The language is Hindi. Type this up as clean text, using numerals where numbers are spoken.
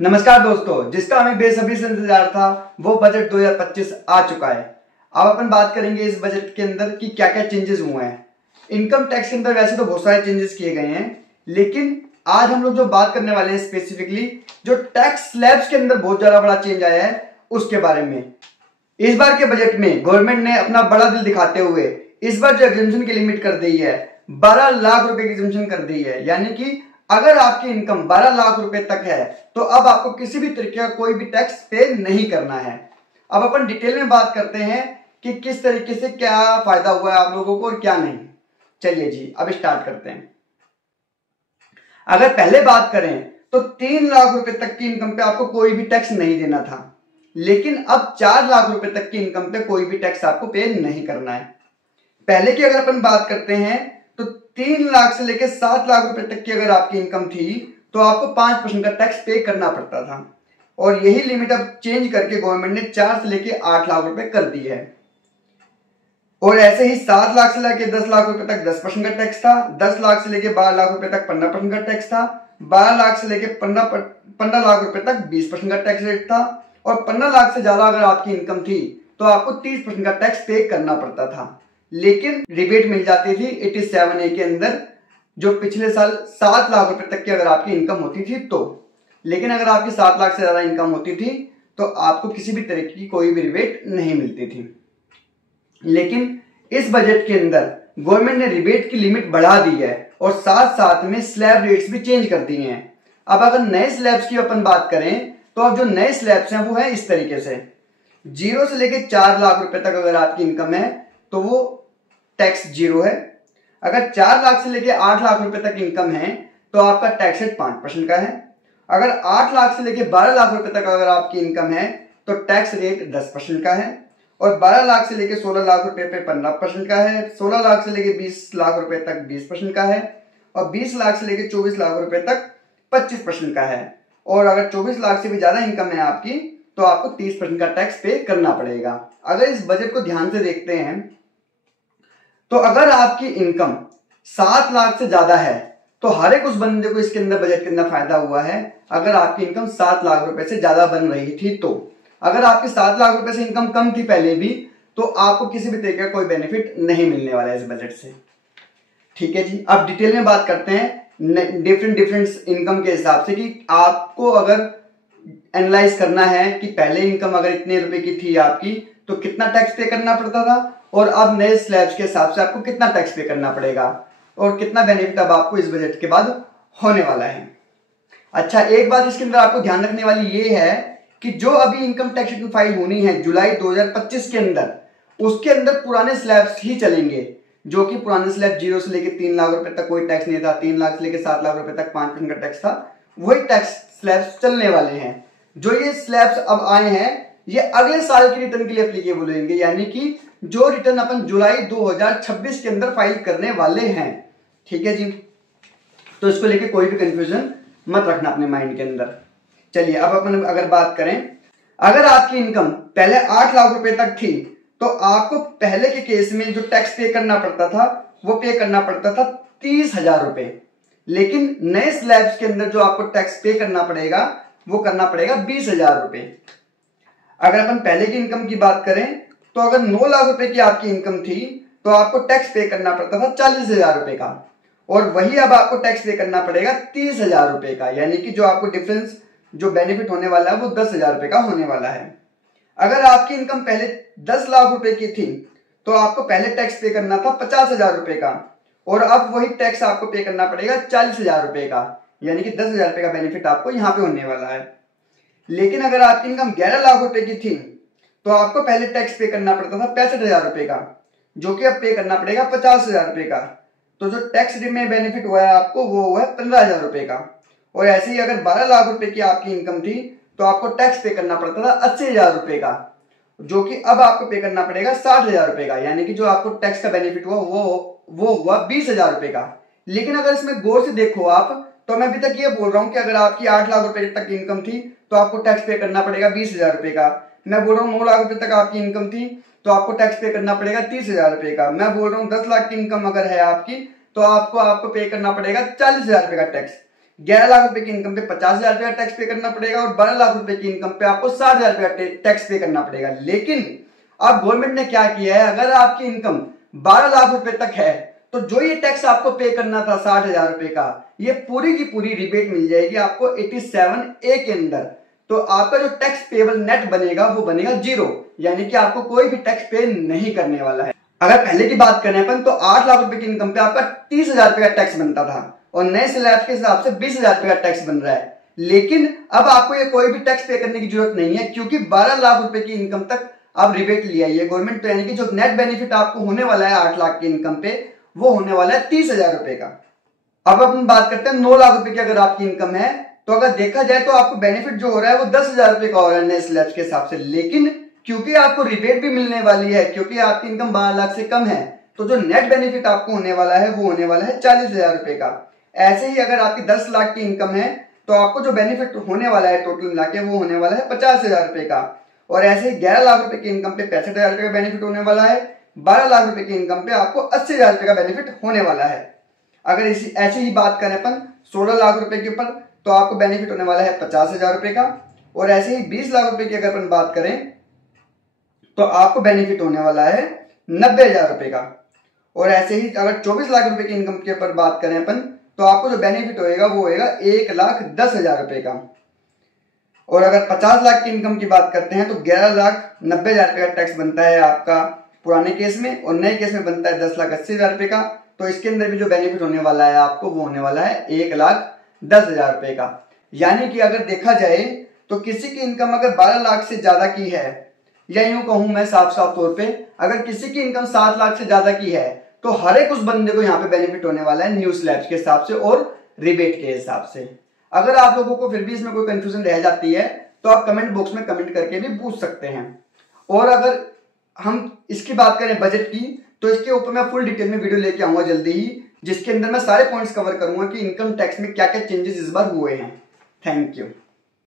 नमस्कार दोस्तों, जिसका हमें बेसब्री से इंतजार था वो बजट 2025 आ चुका है। अब अपन बात करेंगे इस बजट के अंदर कि क्या क्या चेंजेस हुए हैं। इनकम टैक्स के अंदर वैसे तो बहुत सारे चेंजेस किए गए हैं, लेकिन आज हम लोग जो बात करने वाले हैं स्पेसिफिकली जो टैक्स स्लैब्स के अंदर बहुत ज्यादा बड़ा चेंज आया है उसके बारे में। इस बार के बजट में गवर्नमेंट ने अपना बड़ा दिल दिखाते हुए इस बार जो एग्जेम्पशन की लिमिट कर दी है 12 लाख रुपए की एग्जेम्पशन कर दी है, यानी कि अगर आपकी इनकम 12 लाख रुपए तक है तो अब आपको किसी भी तरीके का कोई भी टैक्स पे नहीं करना है। अब अपन डिटेल में बात करते हैं कि किस तरीके से क्या फायदा हुआ है आप लोगों को और क्या नहीं। चलिए जी, अब स्टार्ट करते हैं। अगर पहले बात करें तो 3 लाख रुपए तक की इनकम पे आपको कोई भी टैक्स नहीं देना था, लेकिन अब 4 लाख रुपए तक की इनकम पे कोई भी टैक्स आपको पे नहीं करना है। पहले की अगर अपन बात करते हैं तो 3 लाख से लेकर 7 लाख रुपए तक की अगर आपकी इनकम थी तो आपको 5% का टैक्स पे करना पड़ता था, और यही लिमिट अब चेंज करके गवर्नमेंट ने 4 से लेकर 8 लाख रुपए कर दी है। और ऐसे ही 7 लाख से लेकर 10 लाख रुपए तक 10% का टैक्स था, 10 लाख से लेकर 12 लाख रुपए तक 15% का टैक्स था, 12 लाख से लेकर 15 लाख रुपए तक 20% का टैक्स रेट था, और 15 लाख से ज्यादा अगर आपकी इनकम थी तो आपको 30% का टैक्स पे करना पड़ता था। लेकिन रिबेट मिल जाती थी 87A के अंदर, जो पिछले साल 7 लाख रुपए तक की अगर आपकी इनकम होती थी तो। लेकिन अगर आपकी 7 लाख से ज्यादा इनकम होती थी तो आपको किसी भी तरह की कोई भी रिबेट नहीं मिलती थी। लेकिन इस बजट के अंदर गवर्नमेंट ने रिबेट की लिमिट बढ़ा दी है और साथ साथ में स्लैब रेट्स भी चेंज कर दिए हैं। अब अगर नए स्लैब्स की अपन बात करें तो अब जो नए स्लैब्स हैं वो है इस तरीके से। 0 से लेकर 4 लाख रुपए तक अगर आपकी इनकम है तो वो टैक्स 0 है। अगर 4 लाख से लेकर 8 लाख रुपए तक इनकम है तो आपका टैक्स रेट 5% का है। अगर 8 लाख से लेकर 12 लाख रुपए तक अगर आपकी इनकम है तो टैक्स रेट 10% का है, और 12 लाख से लेकर 16 लाख रुपए पे 15% का है, 16 लाख से लेकर 20 लाख रुपए तक 20% का है, और 20 लाख से लेकर 24 लाख रुपए तक 25% का है। और अगर 24 लाख से भी ज्यादा इनकम है आपकी तो आपको 30% का टैक्स पे करना पड़ेगा। अगर इस बजट को ध्यान से देखते हैं तो अगर आपकी इनकम 7 लाख से ज्यादा है तो हर एक उस बंदे को इसके अंदर बजट के अंदर फायदा हुआ है अगर आपकी इनकम 7 लाख रुपए से ज्यादा बन रही थी तो। अगर आपकी 7 लाख रुपए से इनकम कम थी पहले भी तो आपको किसी भी तरीके का कोई बेनिफिट नहीं मिलने वाला है इस बजट से। ठीक है जी, अब डिटेल में बात करते हैं डिफरेंट इनकम के हिसाब से कि आपको अगर एनालाइज करना है कि पहले इनकम अगर इतने रुपए की थी आपकी तो कितना टैक्स पे करना पड़ता था, और अब नए स्लैब्स के हिसाब से आपको कितना टैक्स पे करना पड़ेगा, और कितना बेनिफिट अब आपको इस बजट के बाद होने वाला है। अच्छा, एक बात इसके अंदर आपको ध्यान रखने वाली ये है कि जो अभी इनकम टैक्स रिटर्न फाइल होनी है जुलाई 2025 के अंदर, उसके अंदर पुराने स्लैब्स ही चलेंगे। जो कि पुराने स्लैब 0 से लेकर 3 लाख रुपए तक कोई टैक्स नहीं था, 3 लाख से लेकर 7 लाख रुपए तक 5% का टैक्स था, वही टैक्स स्लैब्स चलने वाले हैं। जो ये स्लैब्स अब आए हैं ये अगले साल की रिटर्न के लिए एप्लीकेबल होंगे, यानी कि जो रिटर्न अपन जुलाई 2026 के अंदर फाइल करने वाले हैं। ठीक है जी, तो इसको लेके कोई भी कंफ्यूजन मत रखना अपने माइंड के अंदर। चलिए, अब अपन अगर बात करें, अगर आपकी इनकम पहले 8 लाख रुपए तक थी तो आपको पहले के केस में जो टैक्स पे करना पड़ता था वो पे करना पड़ता था 30,000 रुपए। लेकिन नए स्लैब्स के अंदर जो आपको टैक्स पे करना पड़ेगा वो करना पड़ेगा 20,000 रुपए। अगर अपन पहले की इनकम की बात करें तो अगर 9 लाख रुपए की आपकी इनकम थी तो आपको टैक्स पे करना पड़ता था 40,000 रुपए का, और वही अब आपको टैक्स पे करना पड़ेगा 30,000 रुपए का, यानी कि जो आपको डिफरेंस जो बेनिफिट होने वाला है वो 10,000 रुपए का होने वाला है। अगर आपकी इनकम पहले 10 लाख रुपए की थी तो आपको पहले टैक्स पे करना था 50,000 रुपए का, और अब वही टैक्स आपको पे करना पड़ेगा 40,000 रुपए का, यानी कि 10,000 रुपए का बेनिफिट आपको यहां पे होने वाला है। लेकिन अगर आपकी इनकम 11 लाख रुपए की थी तो आपको पहले टैक्स पे करना पड़ता था 65,000 रुपए का, जो कि अब पे करना पड़ेगा 50,000 रुपए का। तो जो टैक्स में बेनिफिट हुआ है आपको वो हुआ है 15,000 रुपए का। और ऐसे ही अगर 12 लाख रुपए की आपकी इनकम थी तो आपको टैक्स पे करना पड़ता था 80,000 रुपए का, जो कि अब आपको पे करना पड़ेगा 60,000 रुपए का, यानी कि जो आपको टैक्स का बेनिफिट हुआ वो हुआ 20,000 रुपए का। लेकिन अगर इसमें गौर से देखो आप, तो मैं अभी तक ये बोल रहा हूं कि अगर आपकी 8 लाख रुपए तक इनकम थी तो आपको टैक्स पे करना पड़ेगा 20,000 रुपए का। मैं बोल रहा हूँ 9 लाख रुपए तक आपकी इनकम थी तो आपको टैक्स पे करना पड़ेगा 30,000 रुपए का। मैं बोल रहा हूँ 10 लाख की इनकम अगर है आपकी तो आपको पे करना पड़ेगा 40,000 रुपए का टैक्स। 11 लाख रुपए की इनकम पे 50,000 रुपए का टैक्स पे करना पड़ेगा और 12 लाख रुपए की इनकम पे आपको 60,000 रुपए का टैक्स पे करना पड़ेगा। लेकिन अब गवर्नमेंट ने क्या किया है, अगर आपकी इनकम 12 लाख रुपए तक है तो जो ये टैक्स आपको पे करना था 60,000 रुपए का, ये पूरी की पूरी रिबेट मिल जाएगी आपको 87A के अंदर। तो आपका जो टैक्स पेबल नेट बनेगा वो बनेगा 0, यानी कि आपको कोई भी टैक्स पे नहीं करने वाला है। अगर पहले की बात करें अपन तो 8 लाख रुपए की इनकम पे आपका 30,000 रुपए का टैक्स बनता था और नए स्लैब के हिसाब से 20,000 रुपए का टैक्स बन रहा है। लेकिन अब आपको ये कोई भी टैक्स पे करने की जरूरत नहीं है, क्योंकि 12 लाख रुपए की इनकम तक अब रिबेट लिया है गवर्नमेंट। तो यानी कि जो नेट बेनिफिट आपको होने वाला है 8 लाख की इनकम पे, वो होने वाला है 30,000 रुपए का। अब अपन बात करते हैं 9 लाख रुपए की अगर आपकी इनकम है, तो अगर देखा जाए तो आपको बेनिफिट जो हो रहा है वो 10,000 रुपए का हो रहा है नए स्लैब के हिसाब से। लेकिन क्योंकि आपको रिबेट भी मिलने वाली है, क्योंकि आपकी इनकम 12 लाख से कम है, तो जो नेट बेनिफिट आपको होने वाला है वो होने वाला है 40,000 रुपए का। ऐसे ही अगर आपकी 10 लाख की इनकम है तो आपको जो बेनिफिट होने वाला है टोटल मिला के वो होने वाला है 50,000 रुपए का। और ऐसे ही 11 लाख रुपए की इनकम पे 65,000 रुपए का बेनिफिट होने वाला है। 12 लाख रुपए की इनकम पे आपको 80,000 रुपए का बेनिफिट होने वाला है। अगर ऐसी ही बात करें अपन 16 लाख रुपए के ऊपर, तो आपको बेनिफिट होने वाला है 50,000 रुपए का। और ऐसे ही 20 लाख रुपए की अगर अपन बात करें तो आपको बेनिफिट होने वाला है 90,000 रुपए का। और ऐसे ही अगर 24 लाख रुपए की इनकम के ऊपर बात करें अपन, तो आपको जो बेनिफिट होएगा वो होएगा 1,10,000 रुपए का। और अगर 50 लाख की इनकम की बात करते हैं तो 11,90,000 रुपए का टैक्स बनता है आपका पुराने केस में, और नए केस में बनता है 10,80,000 रुपए का। तो इसके अंदर भी जो बेनिफिट होने वाला है आपको वो होने वाला है 1,10,000 रुपए का। यानी कि अगर देखा जाए तो किसी की इनकम अगर 12 लाख से ज्यादा की है, या यूं कहूं मैं साफ तौर पे, अगर किसी की इनकम 7 लाख से ज्यादा की है, तो हर एक उस बंदे को यहाँ पे बेनिफिट होने वाला है न्यू स्लैब्स के हिसाब से और रिबेट के हिसाब से। अगर आप लोगों को फिर भी इसमें कोई कंफ्यूजन रह जाती है तो आप कमेंट बॉक्स में कमेंट करके भी पूछ सकते हैं। और अगर हम इसकी बात करें बजट की, तो इसके ऊपर मैं फुल डिटेल में वीडियो लेके आऊंगा जल्दी ही, जिसके अंदर मैं सारे पॉइंट्स कवर करूंगा कि इनकम टैक्स में क्या क्या चेंजेस इस बार हुए हैं। Thank you.